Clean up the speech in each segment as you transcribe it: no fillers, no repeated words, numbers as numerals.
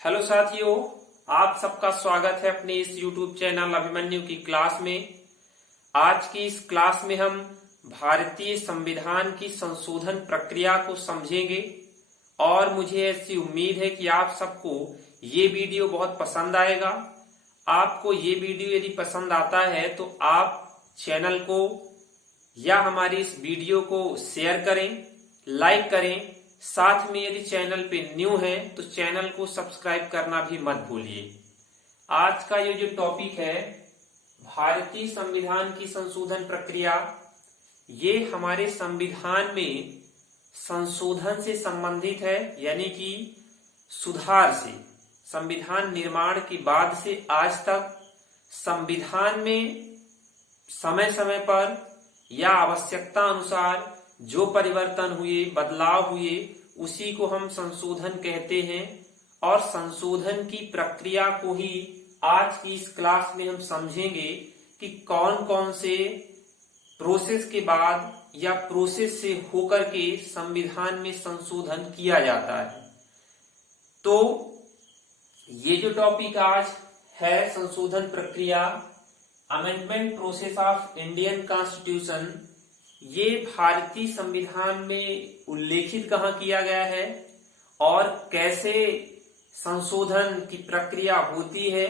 Hello साथियों, आप सबका स्वागत है अपने इस YouTube चैनल अभिमन्यु की क्लास में। आज की इस क्लास में हम भारतीय संविधान की संशोधन प्रक्रिया को समझेंगे और मुझे ऐसी उम्मीद है कि आप सबको ये वीडियो बहुत पसंद आएगा। आपको ये वीडियो यदि पसंद आता है तो आप चैनल को या हमारी इस वीडियो को शेयर करें, लाइक करें। साथ में यदि चैनल पे न्यू है तो चैनल को सब्सक्राइब करना भी मत भूलिए। आज का ये जो टॉपिक है भारतीय संविधान की संशोधन प्रक्रिया, ये हमारे संविधान में संशोधन से संबंधित है, यानी कि सुधार से। संविधान निर्माण के बाद से आज तक संविधान में समय समय पर या आवश्यकता अनुसार जो परिवर्तन हुए, बदलाव हुए, उसी को हम संशोधन कहते हैं। और संशोधन की प्रक्रिया को ही आज की इस क्लास में हम समझेंगे कि कौन कौन से प्रोसेस के बाद या प्रोसेस से होकर के संविधान में संशोधन किया जाता है। तो ये जो टॉपिक आज है, संशोधन प्रक्रिया, amendment process of Indian constitution, ये भारतीय संविधान में उल्लेखित कहाँ किया गया है और कैसे संशोधन की प्रक्रिया होती है,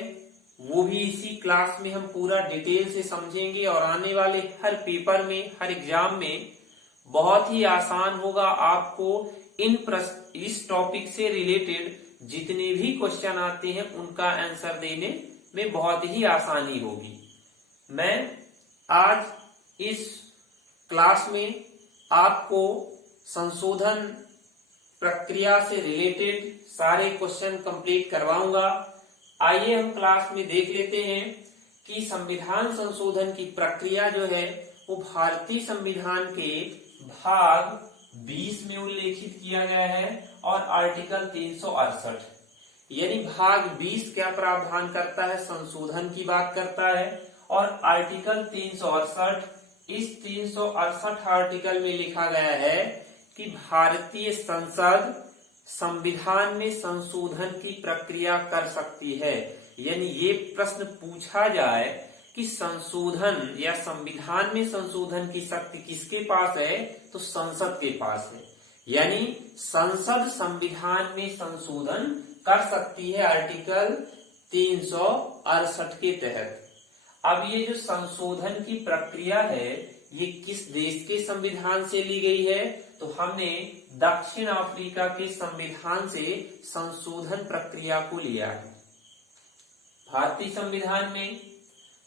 वो भी इसी क्लास में हम पूरा डिटेल से समझेंगे। और आने वाले हर पेपर में, हर एग्जाम में बहुत ही आसान होगा आपको इस टॉपिक से रिलेटेड जितने भी क्वेश्चन आते हैं उनका आंसर देने में बहुत ही आसानी होगी। मैं आज इस क्लास में आपको संशोधन प्रक्रिया से रिलेटेड सारे क्वेश्चन कंप्लीट करवाऊंगा। आइए हम क्लास में देख लेते हैं कि संविधान संशोधन की प्रक्रिया जो है वो भारतीय संविधान के भाग 20 में उल्लेखित किया गया है और आर्टिकल 368, यानी भाग 20 क्या प्रावधान करता है, संशोधन की बात करता है। और आर्टिकल 368, इस 368 आर्टिकल में लिखा गया है कि भारतीय संसद संविधान में संशोधन की प्रक्रिया कर सकती है। यानी ये प्रश्न पूछा जाए कि संशोधन या संविधान में संशोधन की शक्ति किसके पास है, तो संसद के पास है। यानी संसद संविधान में संशोधन कर सकती है आर्टिकल 368 के तहत। अब ये जो संशोधन की प्रक्रिया है ये किस देश के संविधान से ली गई है, तो हमने दक्षिण अफ्रीका के संविधान से संशोधन प्रक्रिया को लिया है। भारतीय संविधान में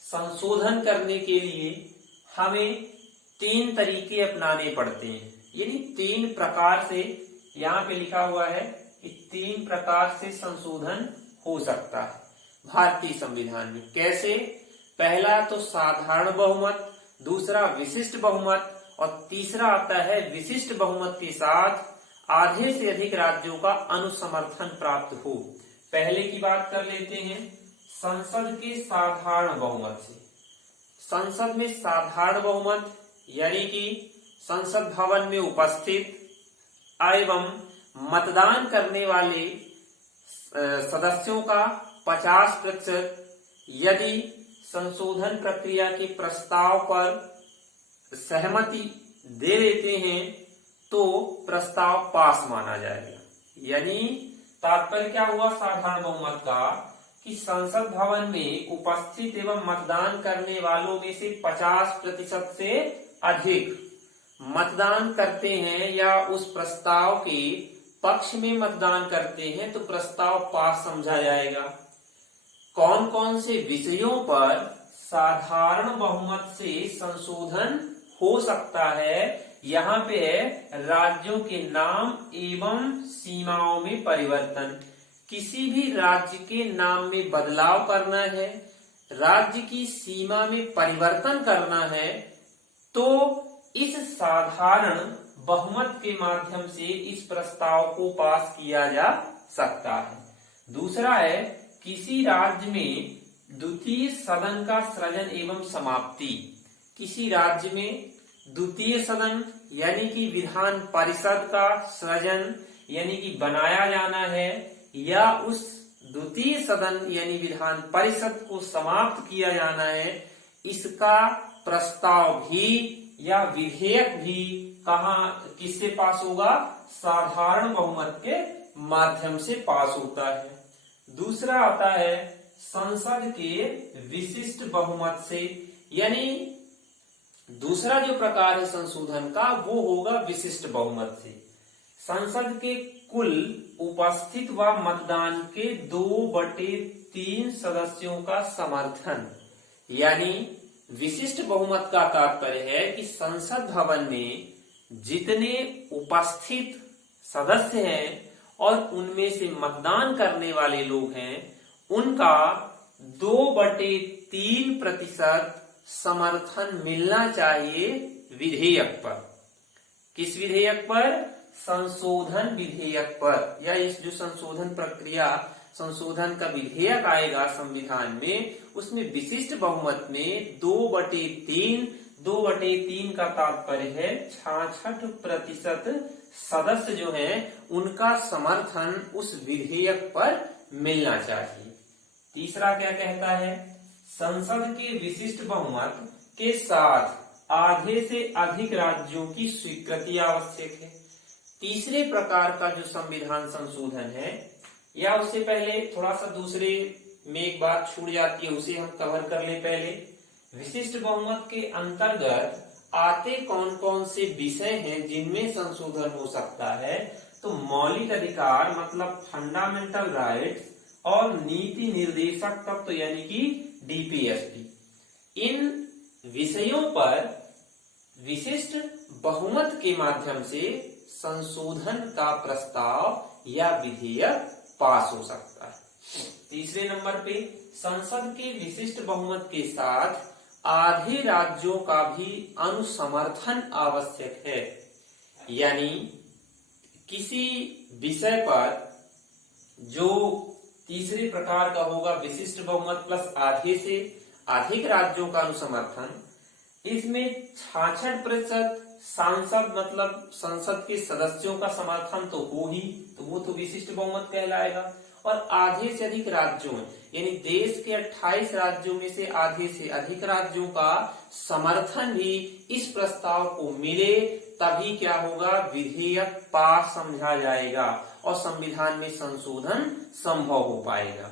संशोधन करने के लिए हमें 3 तरीके अपनाने पड़ते हैं, यानी 3 प्रकार से, यहाँ पे लिखा हुआ है कि 3 प्रकार से संशोधन हो सकता है भारतीय संविधान में। कैसे? पहला तो साधारण बहुमत, दूसरा विशिष्ट बहुमत और तीसरा आता है विशिष्ट बहुमत के साथ आधे से अधिक राज्यों का अनुसमर्थन प्राप्त हो। पहले की बात कर लेते हैं संसद के साधारण बहुमत से। संसद में साधारण बहुमत यानी कि संसद भवन में उपस्थित एवं मतदान करने वाले सदस्यों का 50% यदि संशोधन प्रक्रिया के प्रस्ताव पर सहमति दे देते हैं तो प्रस्ताव पास माना जाएगा। यानी तात्पर्य क्या हुआ साधारण बहुमत का, कि संसद भवन में उपस्थित एवं मतदान करने वालों में से 50% से अधिक मतदान करते हैं या उस प्रस्ताव के पक्ष में मतदान करते हैं तो प्रस्ताव पास समझा जाएगा। कौन कौन से विषयों पर साधारण बहुमत से संशोधन हो सकता है, यहाँ पे है राज्यों के नाम एवं सीमाओं में परिवर्तन। किसी भी राज्य के नाम में बदलाव करना है, राज्य की सीमा में परिवर्तन करना है, तो इस साधारण बहुमत के माध्यम से इस प्रस्ताव को पास किया जा सकता है। दूसरा है किसी राज्य में द्वितीय सदन का सृजन एवं समाप्ति। किसी राज्य में द्वितीय सदन यानी कि विधान परिषद का सृजन यानी कि बनाया जाना है, या उस द्वितीय सदन यानी विधान परिषद को समाप्त किया जाना है, इसका प्रस्ताव भी या विधेयक भी किससे पास होगा? साधारण बहुमत के माध्यम से पास होता है। दूसरा आता है संसद के विशिष्ट बहुमत से, यानी दूसरा जो प्रकार है संशोधन का वो होगा विशिष्ट बहुमत से। संसद के कुल उपस्थित व मतदान के 2/3 सदस्यों का समर्थन, यानी विशिष्ट बहुमत का तात्पर्य है कि संसद भवन में जितने उपस्थित सदस्य हैं और उनमें से मतदान करने वाले लोग हैं उनका 2/3% समर्थन मिलना चाहिए विधेयक पर। किस विधेयक पर? संशोधन विधेयक पर, या इस जो संशोधन प्रक्रिया संशोधन का विधेयक आएगा संविधान में, उसमें विशिष्ट बहुमत में 2/3 का तात्पर्य है 66% सदस्य जो हैं उनका समर्थन उस विधेयक पर मिलना चाहिए। तीसरा क्या कहता है? संसद के विशिष्ट बहुमत के साथ आधे से अधिक राज्यों की स्वीकृति आवश्यक है। तीसरे प्रकार का जो संविधान संशोधन है, या उससे पहले थोड़ा सा दूसरे में एक बात छूट जाती है, उसे हम कवर कर ले पहले। विशिष्ट बहुमत के अंतर्गत आते कौन कौन से विषय हैं जिनमें संशोधन हो सकता है? तो मौलिक अधिकार मतलब फंडामेंटल राइट्स और नीति निर्देशक तत्व यानी कि डीपीएसपी, इन विषयों पर विशिष्ट बहुमत के माध्यम से संशोधन का प्रस्ताव या विधेयक पास हो सकता है। तीसरे नंबर पे संसद के विशिष्ट बहुमत के साथ आधे राज्यों का भी अनुसमर्थन आवश्यक है, यानी किसी विषय पर जो तीसरे प्रकार का होगा विशिष्ट बहुमत प्लस आधे से अधिक राज्यों का अनुसमर्थन, इसमें 66% सांसद मतलब संसद के सदस्यों का समर्थन तो हो ही, तो वो तो विशिष्ट बहुमत कहलाएगा। और आधे से अधिक राज्यों यानी देश के 28 राज्यों में से आधे से अधिक राज्यों का समर्थन भी इस प्रस्ताव को मिले तभी क्या होगा? विधेयक पास समझा जाएगा और संविधान में संशोधन संभव हो पाएगा।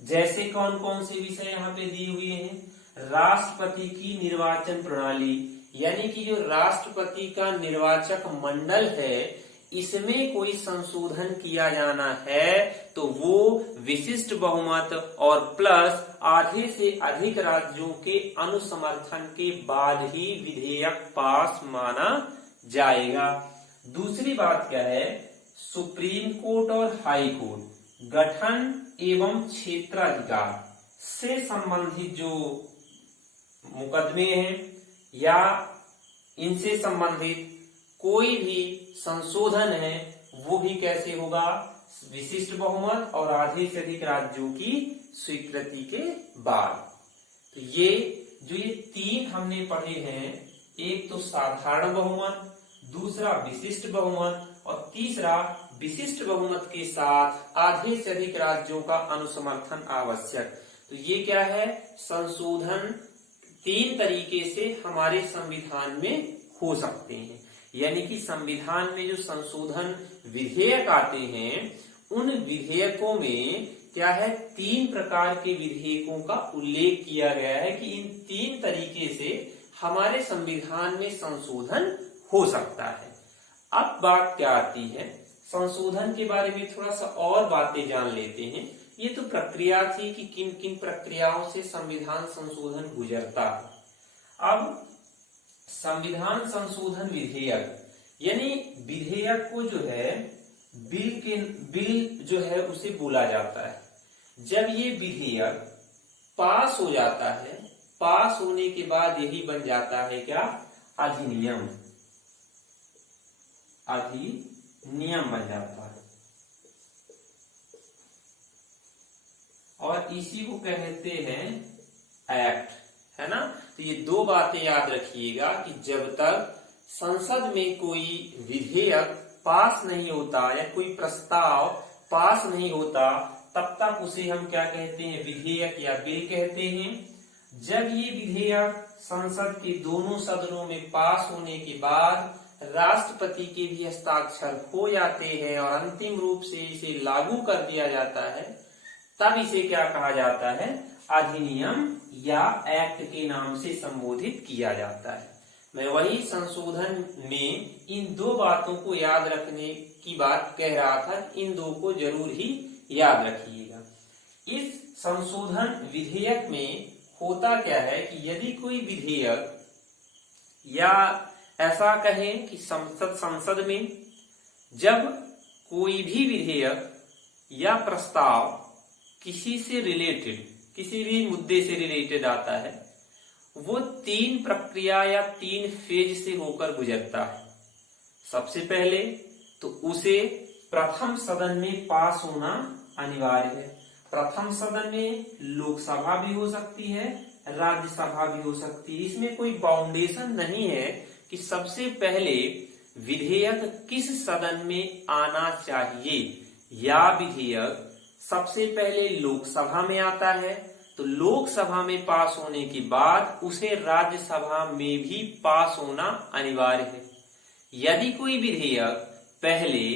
जैसे कौन कौन से विषय यहाँ पे दिए हुए हैं? राष्ट्रपति की निर्वाचन प्रणाली, यानी कि जो राष्ट्रपति का निर्वाचक मंडल है इसमें कोई संशोधन किया जाना है तो वो विशिष्ट बहुमत और प्लस आधे से अधिक राज्यों के अनुसमर्थन के बाद ही विधेयक पास माना जाएगा। दूसरी बात क्या है? सुप्रीम कोर्ट और हाई कोर्ट गठन एवं क्षेत्राधिकार से संबंधित जो मुकदमे हैं या इनसे संबंधित कोई भी संशोधन है वो भी कैसे होगा? विशिष्ट बहुमत और आधे से अधिक राज्यों की स्वीकृति के बाद। तो ये तीन हमने पढ़े हैं, एक तो साधारण बहुमत, दूसरा विशिष्ट बहुमत और तीसरा विशिष्ट बहुमत के साथ आधे से अधिक राज्यों का अनुसमर्थन आवश्यक। तो ये क्या है? संशोधन तीन तरीके से हमारे संविधान में हो सकते हैं, यानी कि संविधान में जो संशोधन विधेयक आते हैं उन विधेयकों में क्या है? तीन प्रकार के विधेयकों का उल्लेख किया गया है कि इन तीन तरीके से हमारे संविधान में संशोधन हो सकता है। अब बात क्या आती है? संशोधन के बारे में थोड़ा सा और बातें जान लेते हैं। ये तो प्रक्रिया थी कि किन किन प्रक्रियाओं से संविधान संशोधन गुजरता है। अब संविधान संशोधन विधेयक यानी विधेयक को जो है बिल जो है उसे बोला जाता है। जब ये विधेयक पास हो जाता है, पास होने के बाद यही बन जाता है क्या? अधिनियम। अधिनियम बन जाता है और इसी को कहते हैं एक्ट, है ना? तो ये दो बातें याद रखिएगा कि जब तक संसद में कोई विधेयक पास नहीं होता या कोई प्रस्ताव पास नहीं होता तब तक उसे हम क्या कहते हैं, विधेयक या बिल कहते हैं। जब ये विधेयक संसद के दोनों सदनों में पास होने के बाद राष्ट्रपति के भी हस्ताक्षर हो जाते हैं और अंतिम रूप से इसे लागू कर दिया जाता है, तब इसे क्या कहा जाता है, अधिनियम या एक्ट के नाम से संबोधित किया जाता है। मैं वही संशोधन में इन दो बातों को याद रखने की बात कह रहा था, इन दो को जरूर ही याद रखिएगा। इस संशोधन विधेयक में होता क्या है कि यदि कोई विधेयक या ऐसा कहें कि संसद में जब कोई भी विधेयक या प्रस्ताव किसी से रिलेटेड, किसी भी मुद्दे से रिलेटेड आता है, वो 3 प्रक्रिया या 3 फेज से होकर गुजरता है। सबसे पहले तो उसे प्रथम सदन में पास होना अनिवार्य है। प्रथम सदन में लोकसभा भी हो सकती है, राज्यसभा भी हो सकती है। इसमें कोई बाउंडेशन नहीं है कि सबसे पहले विधेयक किस सदन में आना चाहिए। या विधेयक सबसे पहले लोकसभा में आता है तो लोकसभा में पास होने के बाद उसे राज्यसभा में भी पास होना अनिवार्य है। यदि कोई विधेयक पहले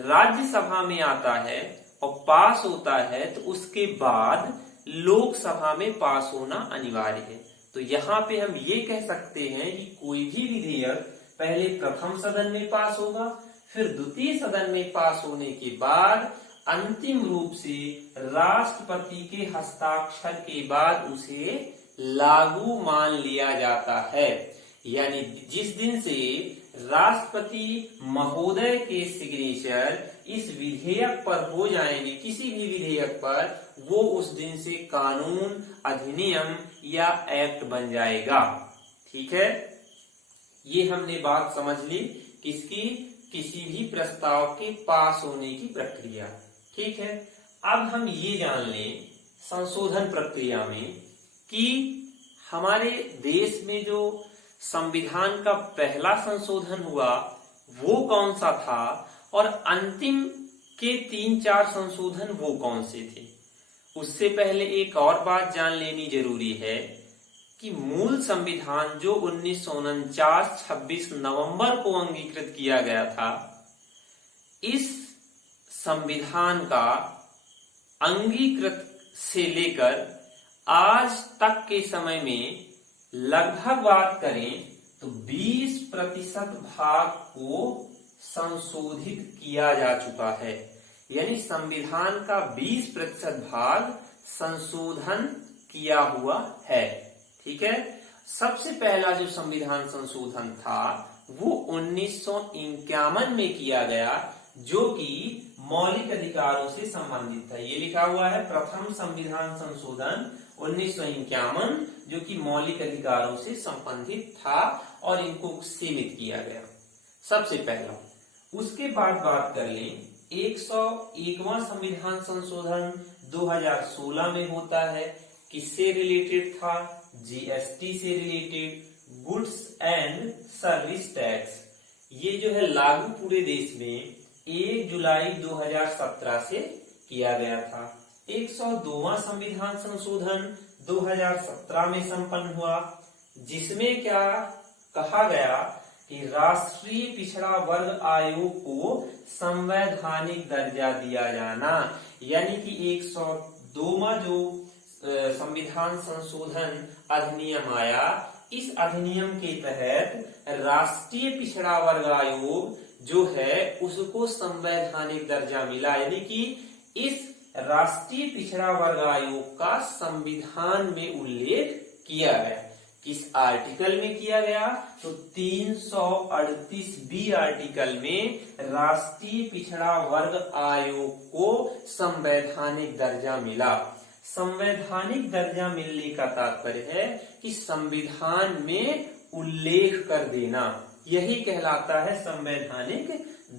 राज्यसभा में आता है और पास होता है तो उसके बाद लोकसभा में पास होना अनिवार्य है। तो यहाँ पे हम ये कह सकते हैं कि कोई भी विधेयक पहले प्रथम सदन में पास होगा, फिर द्वितीय सदन में पास होने के बाद अंतिम रूप से राष्ट्रपति के हस्ताक्षर के बाद उसे लागू मान लिया जाता है। यानी जिस दिन से राष्ट्रपति महोदय के सिग्नेचर इस विधेयक पर हो जाएंगे, किसी भी विधेयक पर, वो उस दिन से कानून, अधिनियम या एक्ट बन जाएगा। ठीक है, ये हमने बात समझ ली किसकी, किसी भी प्रस्ताव के पास होने की प्रक्रिया। ठीक है, अब हम ये जान लें संशोधन प्रक्रिया में कि हमारे देश में जो संविधान का पहला संशोधन हुआ वो कौन सा था और अंतिम के 3-4 संशोधन वो कौन से थे। उससे पहले एक और बात जान लेनी जरूरी है कि मूल संविधान जो 1949 26 नवंबर को अंगीकृत किया गया था, इस संविधान का अंगीकृत से लेकर आज तक के समय में लगभग बात करें तो 20% भाग को संशोधित किया जा चुका है। यानी संविधान का 20% भाग संशोधन किया हुआ है। ठीक है, सबसे पहला जो संविधान संशोधन था वो 1951 में किया गया, जो कि मौलिक अधिकारों से संबंधित था। ये लिखा हुआ है प्रथम संविधान संशोधन 1951, जो कि मौलिक अधिकारों से संबंधित था और इनको सीमित किया गया, सबसे पहला। उसके बाद बात कर लें 101वां संविधान संशोधन 2016 में होता है। किससे रिलेटेड था? जीएसटी से related, goods and service tax. ये जो है लागू पूरे देश में 1 जुलाई 2017 से किया गया था। 102वां संविधान संशोधन 2017 में संपन्न हुआ, जिसमें क्या कहा गया कि राष्ट्रीय पिछड़ा वर्ग आयोग को संवैधानिक दर्जा दिया जाना। यानी कि 102वां जो संविधान संशोधन अधिनियम आया, इस अधिनियम के तहत राष्ट्रीय पिछड़ा वर्ग आयोग जो है उसको संवैधानिक दर्जा मिला। यानी कि इस राष्ट्रीय पिछड़ा वर्ग आयोग का संविधान में उल्लेख किया गया। किस आर्टिकल में किया गया? तो 338 बी आर्टिकल में राष्ट्रीय पिछड़ा वर्ग आयोग को संवैधानिक दर्जा मिला। संवैधानिक दर्जा मिलने का तात्पर्य है कि संविधान में उल्लेख कर देना, यही कहलाता है संवैधानिक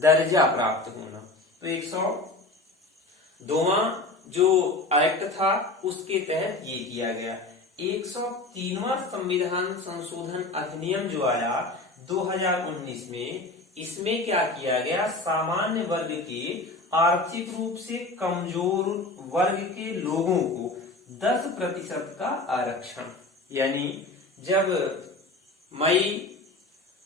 दर्जा प्राप्त होना। तो 102वां जो एक्ट था उसके तहत ये किया गया। 103वां संविधान संशोधन अधिनियम जो आया 2019 में, इसमें क्या किया गया, सामान्य वर्ग के आर्थिक रूप से कमजोर वर्ग के लोगों को 10% का आरक्षण, यानी जब मई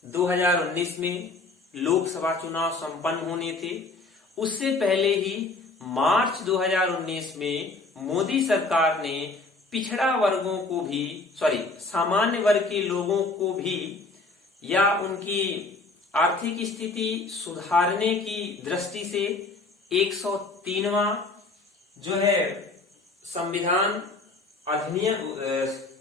2019 में लोकसभा चुनाव संपन्न होने थे, उससे पहले ही मार्च 2019 में मोदी सरकार ने पिछड़ा वर्गों को भी सामान्य वर्ग के लोगों को भी या उनकी आर्थिक स्थिति सुधारने की दृष्टि से 103वां जो है संविधान अधिनियम,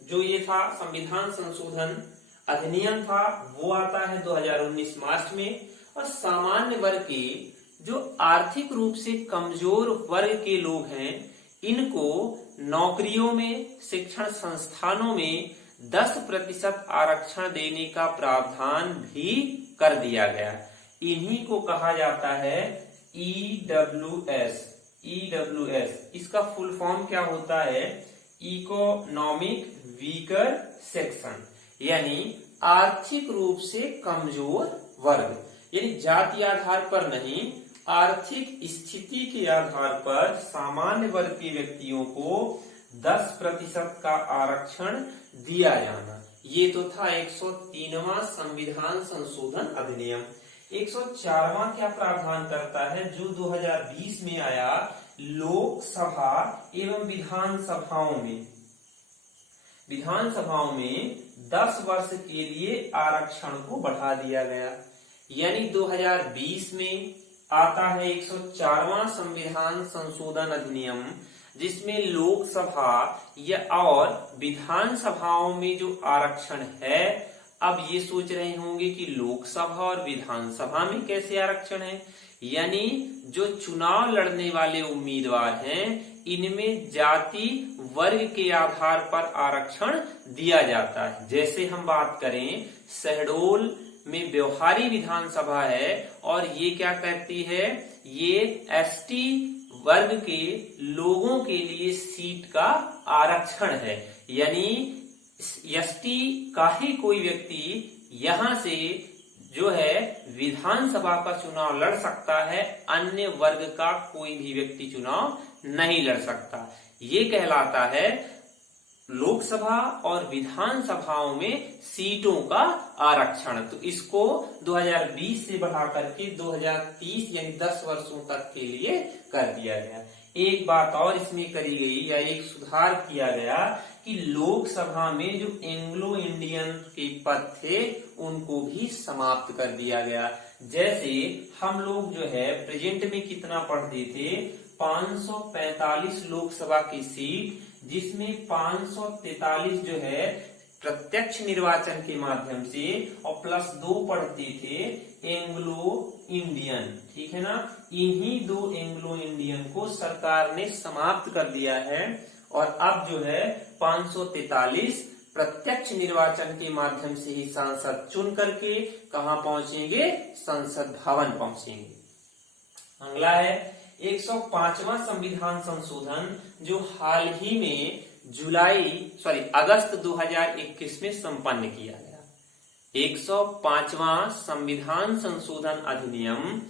जो ये था संविधान संशोधन अधिनियम था, वो आता है 2019 मार्च में। और सामान्य वर्ग के जो आर्थिक रूप से कमजोर वर्ग के लोग हैं, इनको नौकरियों में, शिक्षण संस्थानों में 10% आरक्षण देने का प्रावधान भी कर दिया गया। इन्हीं को कहा जाता है EWS। इसका फुल फॉर्म क्या होता है, इकोनॉमिक वीकर सेक्शन, यानी आर्थिक रूप से कमजोर वर्ग, यानी जाति आधार पर नहीं, आर्थिक स्थिति के आधार पर सामान्य वर्ग के व्यक्तियों को 10% का आरक्षण दिया जाना। ये तो था 103वां संविधान संशोधन अधिनियम। 104वां क्या प्रावधान करता है, जो 2020 में आया, लोकसभा एवं विधानसभाओं में 10 वर्ष के लिए आरक्षण को बढ़ा दिया गया। यानी 2020 में आता है 104वां संविधान संशोधन अधिनियम, जिसमें लोकसभा या और विधानसभाओं में जो आरक्षण है, अब ये सोच रहे होंगे कि लोकसभा और विधानसभा में कैसे आरक्षण है, यानी जो चुनाव लड़ने वाले उम्मीदवार हैं, इनमें जाति वर्ग के आधार पर आरक्षण दिया जाता है। जैसे हम बात करें, शहडोल में व्यवहारी विधानसभा है और ये क्या कहती है, ये ST वर्ग के लोगों के लिए सीट का आरक्षण है, यानी ST का ही कोई व्यक्ति यहां से जो है विधानसभा का चुनाव लड़ सकता है, अन्य वर्ग का कोई भी व्यक्ति चुनाव नहीं लड़ सकता। ये कहलाता है लोकसभा और विधानसभाओं में सीटों का आरक्षण। तो इसको 2020 से बढ़ा करके 2030 यानी 10 वर्षों तक के लिए कर दिया गया। एक बात और इसमें करी गई या एक सुधार किया गया कि लोकसभा में जो एंग्लो इंडियन के पद थे, उनको भी समाप्त कर दिया गया। जैसे हम लोग जो है प्रेजेंट में कितना पढ़ते थे, 545 लोकसभा की सीट, जिसमें 543 जो है प्रत्यक्ष निर्वाचन के माध्यम से और +2 पढ़ते थे एंग्लो इंडियन, ठीक है ना। इन्हीं 2 एंग्लो इंडियन को सरकार ने समाप्त कर दिया है और अब जो है 543 प्रत्यक्ष निर्वाचन के माध्यम से ही सांसद चुन करके कहां पहुंचेंगे, संसद भवन पहुंचेंगे। अगला है 105वां संविधान संशोधन, जो हाल ही में अगस्त 2021 में संपन्न किया गया। 105वां संविधान संशोधन अधिनियम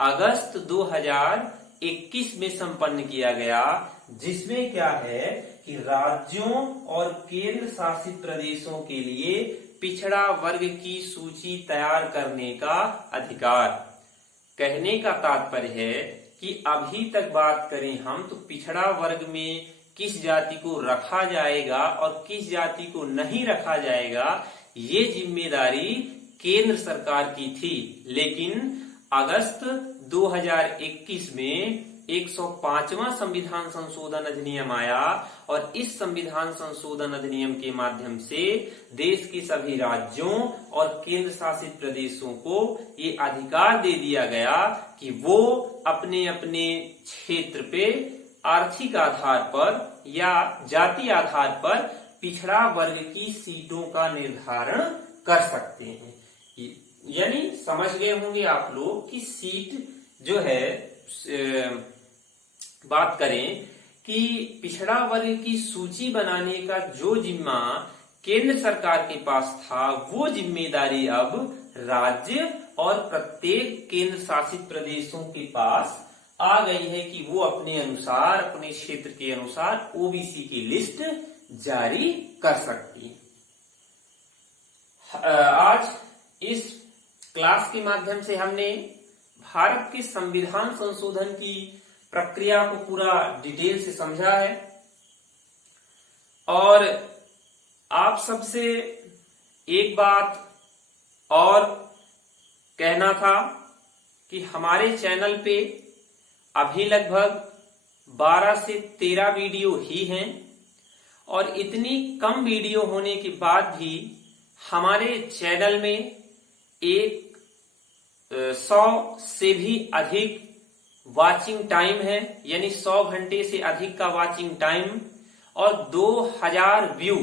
अगस्त 2021 में संपन्न किया गया, जिसमें क्या है कि राज्यों और केंद्र शासित प्रदेशों के लिए पिछड़ा वर्ग की सूची तैयार करने का अधिकार। कहने का तात्पर्य है कि अभी तक बात करें हम तो पिछड़ा वर्ग में किस जाति को रखा जाएगा और किस जाति को नहीं रखा जाएगा, ये जिम्मेदारी केंद्र सरकार की थी। लेकिन अगस्त 2021 में 105वां संविधान संशोधन अधिनियम आया और इस संविधान संशोधन अधिनियम के माध्यम से देश के सभी राज्यों और केंद्र शासित प्रदेशों को ये अधिकार दे दिया गया कि वो अपने अपने क्षेत्र पे आर्थिक आधार पर या जाति आधार पर पिछड़ा वर्ग की सीटों का निर्धारण कर सकते हैं। यानी समझ गए होंगे आप लोग कि सीट जो है, बात करें कि पिछड़ा वर्ग की सूची बनाने का जो जिम्मा केंद्र सरकार के पास था, वो जिम्मेदारी अब राज्य और प्रत्येक केंद्र शासित प्रदेशों के पास आ गई है कि वो अपने अनुसार, अपने क्षेत्र के अनुसार ओबीसी की लिस्ट जारी कर सकती है। आज इस क्लास के माध्यम से हमने भारत के संविधान संशोधन की प्रक्रिया को पूरा डिटेल से समझा है और आप सबसे एक बात और कहना था कि हमारे चैनल पे अभी लगभग 12 से 13 वीडियो ही हैं और इतनी कम वीडियो होने के बाद भी हमारे चैनल में 100 से भी अधिक वॉचिंग टाइम है, यानी 100 घंटे से अधिक का वॉचिंग टाइम और 2000 व्यू,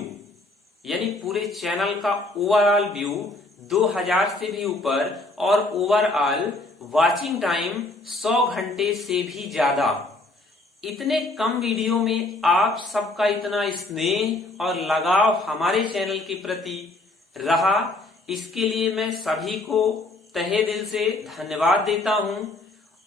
यानी पूरे चैनल का ओवरऑल व्यू 2000 से भी ऊपर और ओवरऑल वॉचिंग टाइम 100 घंटे से भी ज्यादा। इतने कम वीडियो में आप सबका इतना स्नेह और लगाव हमारे चैनल के प्रति रहा, इसके लिए मैं सभी को तहे दिल से धन्यवाद देता हूं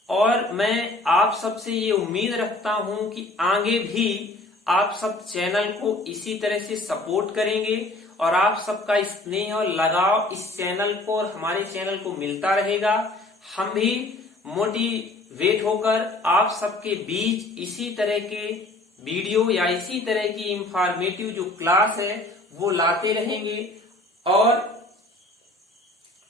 और मैं आप सबसे ये उम्मीद रखता हूं कि आगे भी आप सब चैनल को इसी तरह से सपोर्ट करेंगे और आप सबका स्नेह और लगाव इस चैनल को और हमारे चैनल को मिलता रहेगा। हम भी मोटिवेट होकर आप सबके बीच इसी तरह के वीडियो या इसी तरह की इंफॉर्मेटिव जो क्लास है वो लाते रहेंगे और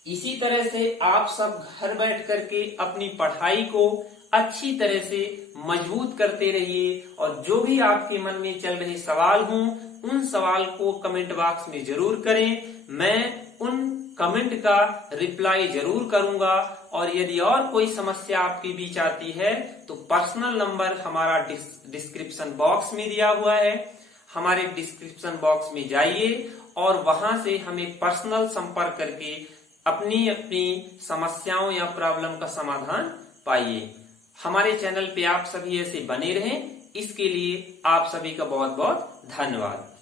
इसी तरह से आप सब घर बैठ करके अपनी पढ़ाई को अच्छी तरह से मजबूत करते रहिए और जो भी आपके मन में चल रहे सवाल हों उन सवाल को कमेंट बॉक्स में जरूर करें। मैं उन कमेंट का रिप्लाई जरूर करूंगा और यदि और कोई समस्या आपके बीच आती है तो पर्सनल नंबर हमारा डिस्क्रिप्शन बॉक्स में दिया हुआ है, हमारे डिस्क्रिप्शन बॉक्स में जाइए और वहां से हमें पर्सनल संपर्क करके अपनी अपनी समस्याओं या प्रॉब्लम का समाधान पाइए। हमारे चैनल पे आप सभी ऐसे बने रहें, इसके लिए आप सभी का बहुत बहुत धन्यवाद।